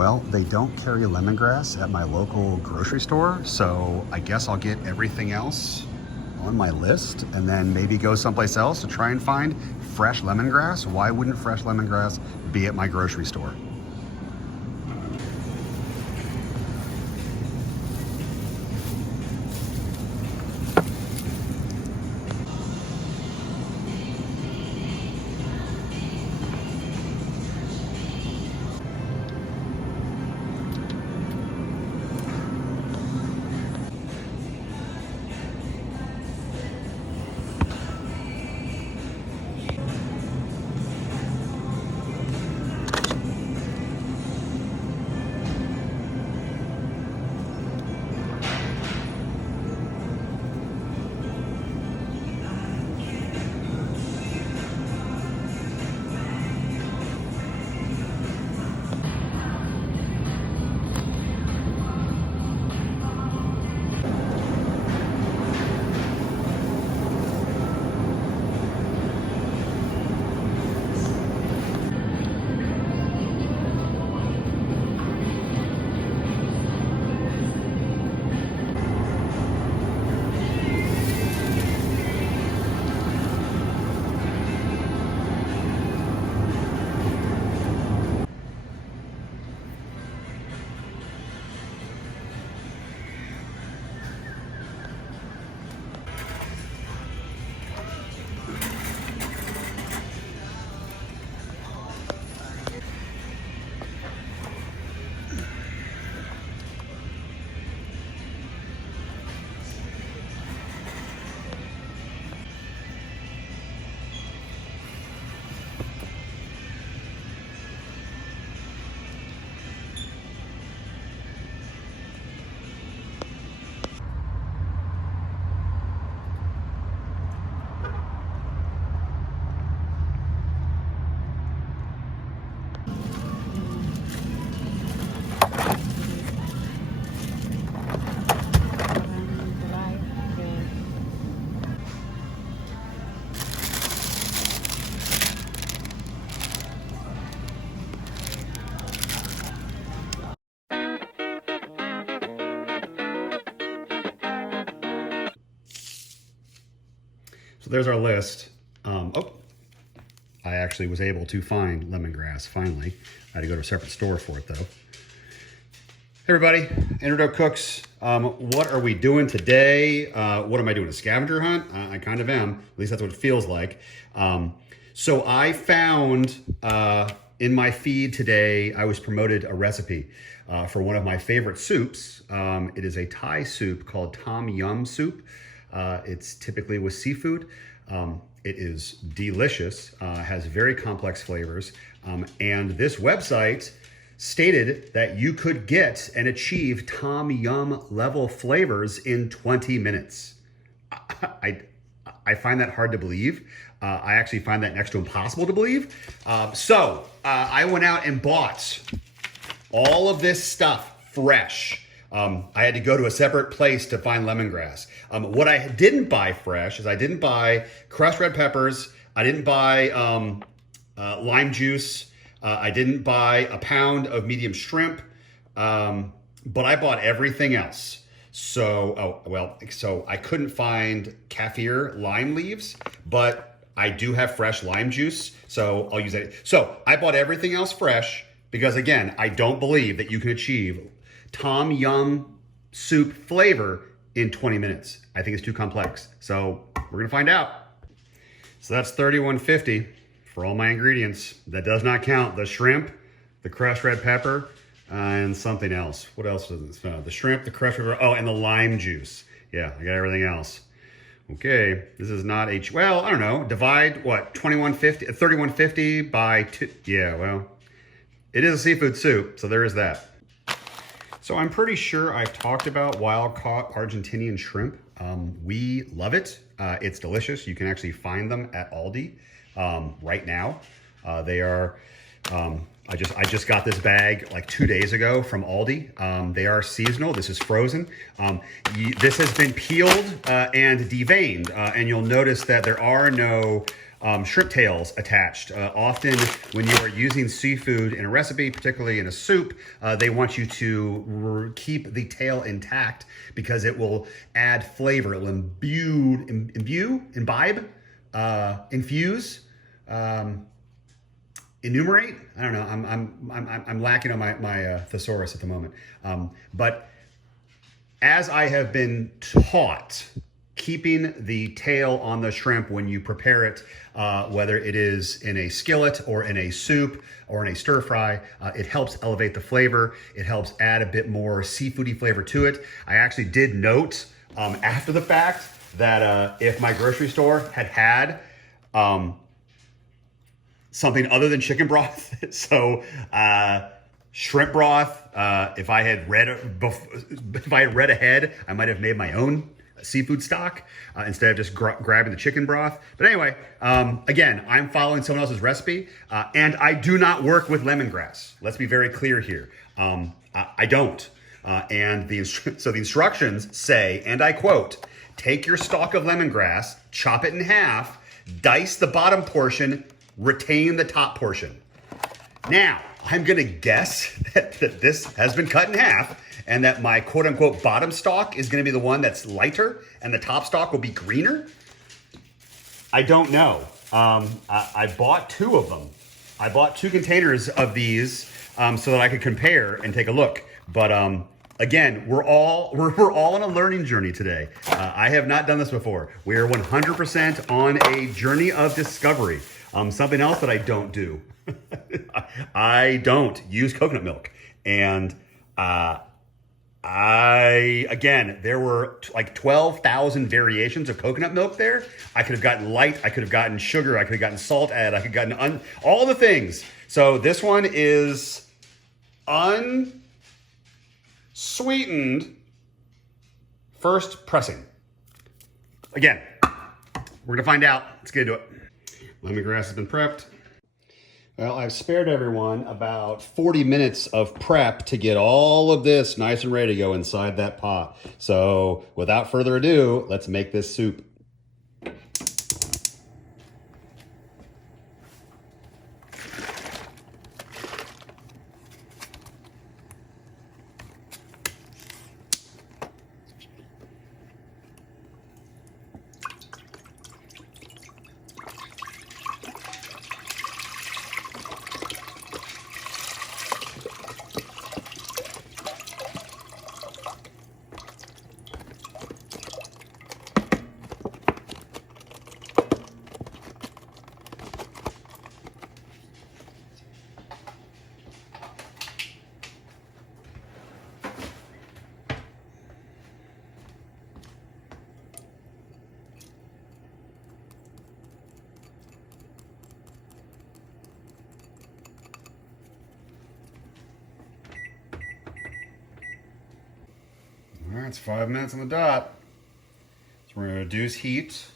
Well, they don't carry lemongrass at my local grocery store, so I guess I'll get everything else on my list and then maybe go someplace else to try and find fresh lemongrass. Why wouldn't fresh lemongrass be at my grocery store? So there's our list. Oh, I actually was able to find lemongrass finally. I had to go to a separate store for it though. Hey everybody, Doak Cooks. What are we doing today? What am I doing, a scavenger hunt? I kind of am, at least that's what it feels like. So I found in my feed today, I was promoted a recipe for one of my favorite soups. It is a Thai soup called Tom Yum soup. It's typically with seafood. It is delicious, has very complex flavors. And this website stated that you could get and achieve Tom Yum level flavors in 20 minutes. I find that hard to believe. I actually find that next to impossible to believe. So I went out and bought all of this stuff fresh. I had to go to a separate place to find lemongrass. What I didn't buy fresh is I didn't buy crushed red peppers. I didn't buy lime juice. I didn't buy a pound of medium shrimp, but I bought everything else. So, so I couldn't find kaffir lime leaves, but I do have fresh lime juice, so I'll use that. So I bought everything else fresh because, again, I don't believe that you can achieve Tom Yum soup flavor in 20 minutes. I think it's too complex. So we're gonna find out. So that's $31.50 for all my ingredients. That does not count the shrimp, the crushed red pepper, and something else. What else does this? The shrimp, the crushed red pepper, oh, and the lime juice. Yeah, I got everything else. Okay, this is not well, I don't know, divide what, $31.50 by 2. Yeah, well, it is a seafood soup, so there is that. So I'm pretty sure I've talked about wild-caught Argentinian shrimp. We love it. It's delicious. You can actually find them at Aldi right now. They are, I just got this bag like 2 days ago from Aldi. They are seasonal. This is frozen. This has been peeled and deveined, and you'll notice that there are no shrimp tails attached. Often when you are using seafood in a recipe, particularly in a soup, they want you to keep the tail intact because it will add flavor. It will imbibe, infuse, enumerate. I don't know. I'm lacking on my thesaurus at the moment. But as I have been taught, keeping the tail on the shrimp when you prepare it, whether it is in a skillet or in a soup or in a stir fry, it helps elevate the flavor. It helps add a bit more seafoody flavor to it. I actually did note after the fact that if my grocery store had something other than chicken broth, so shrimp broth. If I had read ahead, I might have made my own seafood stock instead of just grabbing the chicken broth. But anyway, again, I'm following someone else's recipe, and I do not work with lemongrass. Let's be very clear here. I don't. And so the instructions say, and I quote, "Take your stalk of lemongrass, chop it in half, dice the bottom portion, retain the top portion." Now, I'm gonna guess that this has been cut in half and that my quote unquote bottom stalk is gonna be the one that's lighter and the top stalk will be greener. I don't know. I bought 2 of them. I bought 2 containers of these so that I could compare and take a look. But again, we're all on a learning journey today. I have not done this before. We are 100% on a journey of discovery. Something else that I don't do. I don't use coconut milk. And again, there were like 12,000 variations of coconut milk there. I could have gotten light, I could have gotten sugar, I could have gotten salt added, I could have gotten all the things. So this one is unsweetened first pressing. Again, we're gonna find out. Let's get into it. Lemongrass has been prepped. Well, I've spared everyone about 40 minutes of prep to get all of this nice and ready to go inside that pot. So without further ado, let's make this soup. All right, it's 5 minutes on the dot. So we're gonna reduce heat.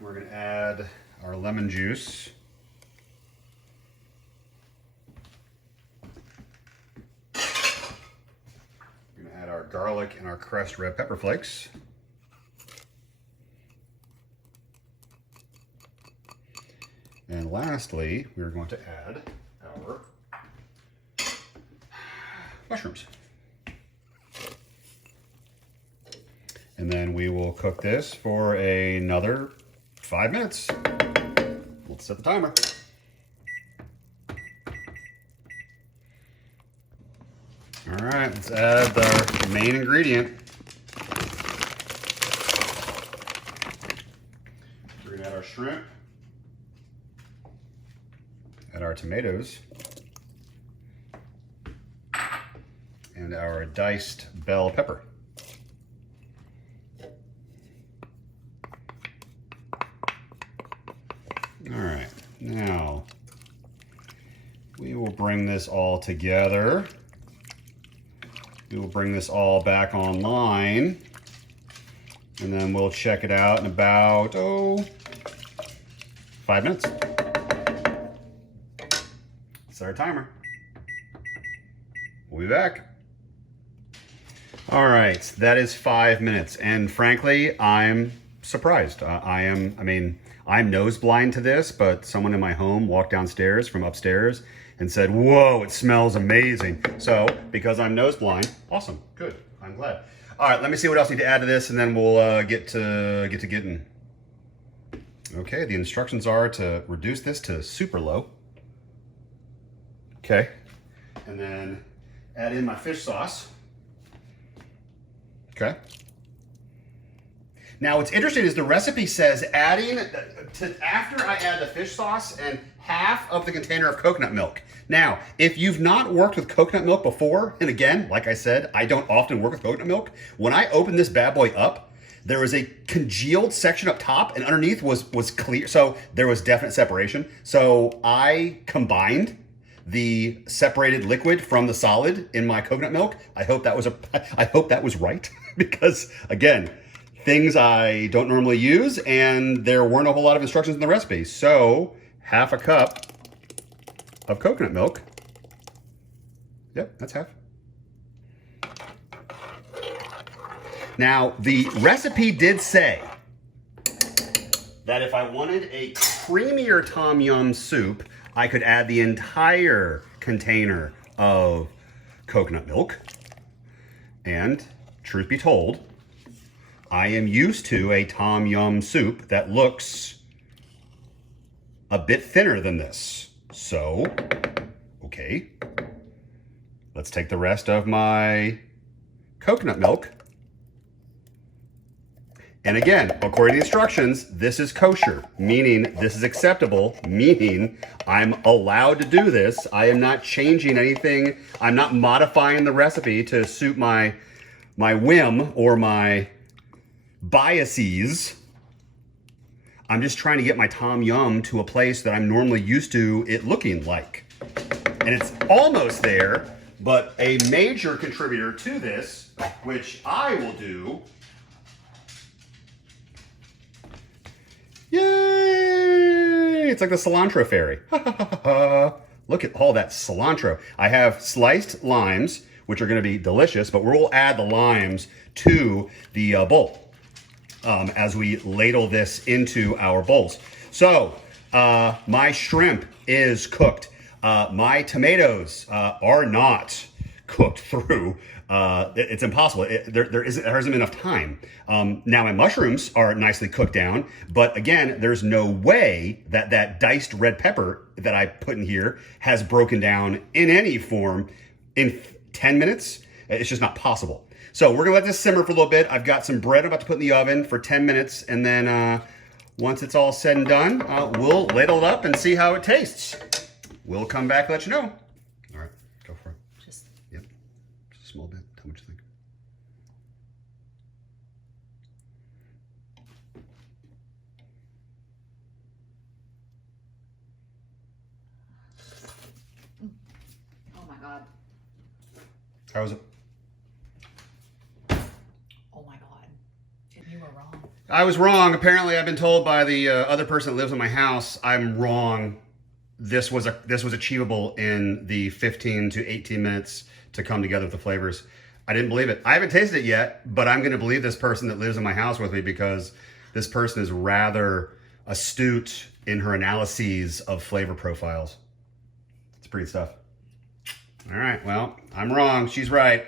We're gonna add our lemon juice. We're gonna add our garlic and our crushed red pepper flakes. And lastly, we're going to add our mushrooms. And then we will cook this for another 5 minutes. Let's set the timer. All right, let's add our main ingredient. We're gonna add our shrimp, add our tomatoes, and our diced bell pepper. All right, now we will bring this all together. We will bring this all back online, and then we'll check it out in about, 5 minutes. Set our timer. We'll be back. All right, that is 5 minutes, and frankly, I'm surprised. I'm nose blind to this, but someone in my home walked downstairs from upstairs and said, whoa, it smells amazing. So because I'm nose blind, awesome, good, I'm glad. All right, let me see what else I need to add to this, and then we'll get to getting. Okay, the instructions are to reduce this to super low. Okay, and then add in my fish sauce. Okay. Now what's interesting is the recipe says adding, after I add the fish sauce and half of the container of coconut milk. Now, if you've not worked with coconut milk before, and again, like I said, I don't often work with coconut milk, when I opened this bad boy up, there was a congealed section up top and underneath was clear, so there was definite separation. So I combined the separated liquid from the solid in my coconut milk. I hope that was right because again, things I don't normally use and there weren't a whole lot of instructions in the recipe. So half a cup of coconut milk. Yep, that's half. Now, the recipe did say that if I wanted a creamier tom yum soup, I could add the entire container of coconut milk. And truth be told, I am used to a tom yum soup that looks a bit thinner than this. So, okay, let's take the rest of my coconut milk. And again, according to the instructions, this is kosher, meaning this is acceptable, meaning I'm allowed to do this. I am not changing anything. I'm not modifying the recipe to suit my whim or my biases. I'm just trying to get my tom yum to a place that I'm normally used to it looking like. And it's almost there, but a major contributor to this, which I will do. Yay! It's like the cilantro fairy. Look at all that cilantro. I have sliced limes, which are going to be delicious, but we'll add the limes to the bowl as we ladle this into our bowls. So my shrimp is cooked. My tomatoes are not cooked through. It's impossible. There hasn't been enough time. Now my mushrooms are nicely cooked down, but again, there's no way that that diced red pepper that I put in here has broken down in any form in 10 minutes. It's just not possible. So we're gonna let this simmer for a little bit. I've got some bread I'm about to put in the oven for 10 minutes, and then once it's all said and done, we'll ladle it up and see how it tastes. We'll come back and let you know. All right, go for it. Yep, just a small bit. Tell me what you think. Oh my God. How was it? Oh my God. You were wrong. I was wrong. Apparently, I've been told by the other person that lives in my house I'm wrong. This was achievable in the 15 to 18 minutes to come together with the flavors. I didn't believe it. I haven't tasted it yet, but I'm going to believe this person that lives in my house with me because this person is rather astute in her analyses of flavor profiles. It's pretty stuff. All right, well, I'm wrong. She's right.